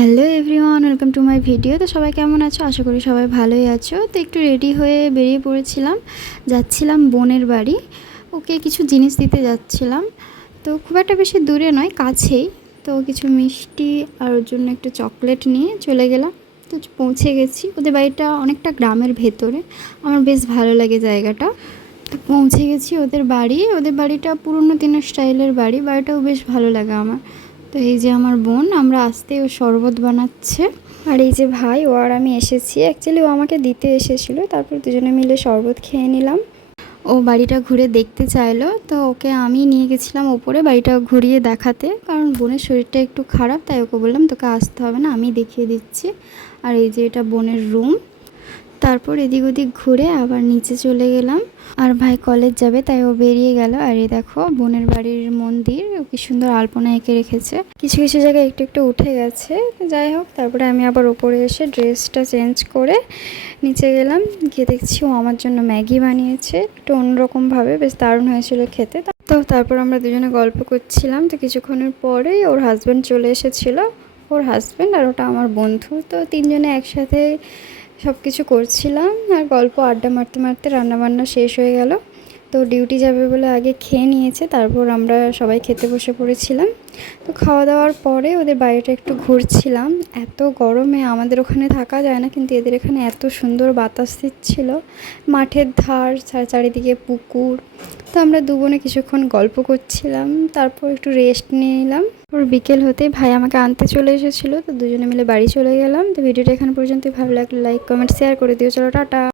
Hello everyone, welcome to my video. তো সবাই কেমন আছো? আশা করি সবাই ভালোই আছো। তো একটু রেডি হয়ে বেরিয়ে পড়েছিলাম, যাচ্ছিলাম বোনের বাড়ি। ওকে কিছু জিনিস দিতে যাচ্ছিলাম। তো খুব একটা বেশি দূরে নয়, কাছেই। তো কিছু মিষ্টি আর ওর জন্য একটু চকলেট নিয়ে চলে গেলাম। তো পৌঁছে গেছি। ওদের বাড়িটা অনেকটা গ্রামের ভেতরে, আমার বেশ ভালো লাগে জায়গাটা। তো পৌঁছে গেছি ওদের বাড়ি। ওদের বাড়িটা পুরনো দিনের স্টাইলের বাড়ি, বাড়িটাও বেশ ভালো লাগে আমার। তো এই যে আমার বোন, আমরা আসতেই ও শরবত বানাচ্ছে। আর এই যে ভাই, ও আর আমি এসেছি। অ্যাকচুয়ালি ও আমাকে দিতে এসেছিলো, তারপর দুজনে মিলে শরবত খেয়ে নিলাম। ও বাড়িটা ঘুরে দেখতে চাইলো, তো ওকে আমি নিয়ে গেছিলাম ওপরে বাড়িটা ঘুরিয়ে দেখাতে। কারণ বোনের শরীরটা একটু খারাপ, তাই ওকে বললাম তোকে আসতে হবে না, আমি দেখিয়ে দিচ্ছি। আর এই যে এটা বোনের রুম। তারপর এদিক ওদিক ঘুরে আবার নিচে চলে গেলাম। আর ভাই কলেজ যাবে, তাই ও বেরিয়ে গেল। আর এই দেখো বোনের বাড়ির মন্দির, কি সুন্দর আলপনা এঁকে রেখেছে। কিছু কিছু জায়গায় একটু একটু উঠে গেছে। যাই হোক, তারপরে আমি আবার ওপরে এসে ড্রেসটা চেঞ্জ করে নিচে গেলাম। গিয়ে দেখছি ও আমার জন্য ম্যাগি বানিয়েছে, একটু অন্যরকমভাবে, বেশ দারুণ হয়েছিল খেতে। তো তারপর আমরা দুজনে গল্প করছিলাম। তো কিছুক্ষণের পরেই ওর হাজব্যান্ড চলে এসেছিলো। ওর হাজব্যান্ড আর ওটা আমার বন্ধু। তো তিনজনে একসাথে সব কিছু করছিলাম আর গল্প আড্ডা মারতে মারতে রান্নাবান্না শেষ হয়ে গেল। তো ডিউটি যাবে বলে আগে খেয়ে নিয়েছে, তারপর আমরা সবাই খেতে বসে পড়েছিলাম। তো খাওয়া দাওয়ার পরে ওদের বাড়িটা একটু ঘুরছিলাম। এত গরমে আমাদের ওখানে থাকা যায় না, কিন্তু এদের এখানে এত সুন্দর বাতাস দিচ্ছিল। মাঠের ধার, চারিদিকে পুকুর। তো আমরা দু বোনে কিছুক্ষণ গল্প করছিলাম, তারপর একটু রেস্ট নিয়ে নিলাম। ওর বিকেল হতেই ভাই আমাকে আনতে চলে এসেছিলো। তো দুজনে মিলে বাড়ি চলে গেলাম। তো ভিডিওটা এখানে পর্যন্তই। ভালো লাগলে লাইক কমেন্ট শেয়ার করে দিও। চলো টাটা।